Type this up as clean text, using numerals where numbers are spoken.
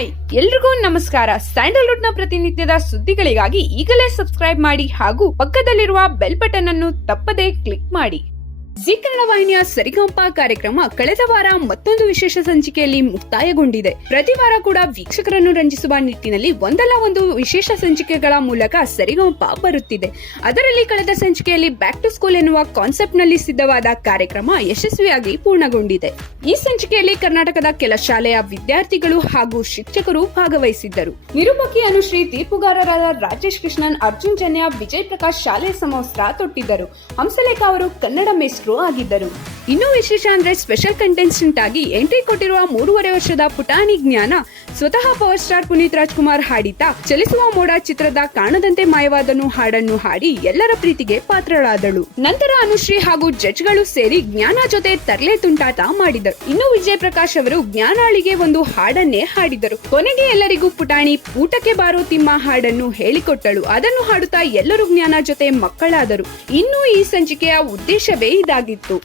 Hi ಎಲ್ರಿಗೂ ನಮಸ್ಕಾರ. Sandalwood ನ ಪ್ರತಿನಿತ್ಯದ ಸುದ್ದಿಗಳಿಗಾಗಿ ಈಗಲೇ ಸಬ್ಸ್ಕ್ರೈಬ್ ಮಾಡಿ ಹಾಗೂ ಪಕ್ಕದಲ್ಲಿರುವ ಬೆಲ್ ಬಟನ್ ಅನ್ನು ತಪ್ಪದೇ ಕ್ಲಿಕ್ ಮಾಡಿ. ಜಿ ಕನ್ನಡ ವಾಹಿನಿಯ ಸರಿಗಮಪ ಕಾರ್ಯಕ್ರಮ ಕಳೆದ ವಾರ ಮತ್ತೊಂದು ವಿಶೇಷ ಸಂಚಿಕೆಯಲ್ಲಿ ಮುಕ್ತಾಯಗೊಂಡಿದೆ. ಪ್ರತಿ ವಾರ ಕೂಡ ವೀಕ್ಷಕರನ್ನು ರಂಜಿಸುವ ನಿಟ್ಟಿನಲ್ಲಿ ಒಂದಲ್ಲ ಒಂದು ವಿಶೇಷ ಸಂಚಿಕೆಗಳ ಮೂಲಕ ಸರಿಗಮಪ ಬರುತ್ತಿದೆ. ಅದರಲ್ಲಿ ಕಳೆದ ಸಂಚಿಕೆಯಲ್ಲಿ ಬ್ಯಾಕ್ ಟು ಸ್ಕೂಲ್ ಎನ್ನುವ ಕಾನ್ಸೆಪ್ಟ್ ನಲ್ಲಿ ಸಿದ್ಧವಾದ ಕಾರ್ಯಕ್ರಮ ಯಶಸ್ವಿಯಾಗಿ ಪೂರ್ಣಗೊಂಡಿದೆ. ಈ ಸಂಚಿಕೆಯಲ್ಲಿ ಕರ್ನಾಟಕದ ಕೆಲ ಶಾಲೆಯ ವಿದ್ಯಾರ್ಥಿಗಳು ಹಾಗೂ ಶಿಕ್ಷಕರು ಭಾಗವಹಿಸಿದ್ದರು. ನಿರೂಪಕಿ ಅನುಶ್ರೀ, ತೀರ್ಪುಗಾರರಾದ ರಾಜೇಶ್ ಕೃಷ್ಣನ್, ಅರ್ಜುನ್ ಜನ್ಯ, ವಿಜಯ್ ಪ್ರಕಾಶ್ ಶಾಲೆ ಸಮವಸ್ತ್ರ ತೊಟ್ಟಿದ್ದರು. ಹಂಸಲೇಖ ಅವರು ಕನ್ನಡ ಮೇಸ್ಟ್ರು ಆಗಿದ್ದರು. ಇನ್ನು ವಿಶೇಷ ಅಂದ್ರೆ ಸ್ಪೆಷಲ್ ಕಂಟೆಸ್ಟೆಂಟ್ ಆಗಿ ಎಂಟ್ರಿ ಕೊಟ್ಟಿರುವ 3.5 ವರ್ಷದ ಪುಟಾಣಿ ಜ್ಞಾನ ಸ್ವತಃ ಪವರ್ ಸ್ಟಾರ್ ಪುನೀತ್ ರಾಜ್ಕುಮಾರ್ ಹಾಡಿದ ಚಲಿಸುವ ಮೋಡ ಚಿತ್ರದ ಕಾಣದಂತೆ ಮಾಯವಾದನು ಹಾಡನ್ನು ಹಾಡಿ ಎಲ್ಲರ ಪ್ರೀತಿಗೆ ಪಾತ್ರಳಾದಳು. ನಂತರ ಅನುಶ್ರೀ ಹಾಗೂ ಜಡ್ಜ್ಗಳು ಸೇರಿ ಜ್ಞಾನ ಜೊತೆ ತರ್ಲೆ ತುಂಟಾಟ ಮಾಡಿದರು. ಇನ್ನು ವಿಜಯ್ ಪ್ರಕಾಶ್ ಅವರು ಜ್ಞಾನಾಳಿಗೆ ಒಂದು ಹಾಡನ್ನೇ ಹಾಡಿದರು. ಕೊನೆಗೆ ಎಲ್ಲರಿಗೂ ಪುಟಾಣಿ ಊಟಕ್ಕೆ ಬಾರೋ ತಿಮ್ಮ ಹಾಡನ್ನು ಹೇಳಿಕೊಟ್ಟಳು. ಅದನ್ನು ಹಾಡುತ್ತಾ ಎಲ್ಲರೂ ಜ್ಞಾನ ಜೊತೆ ಮಕ್ಕಳಾದರು. ಇನ್ನು ಈ ಸಂಚಿಕೆಯ ಉದ್ದೇಶವೇ ಇದಾಗಿತ್ತು.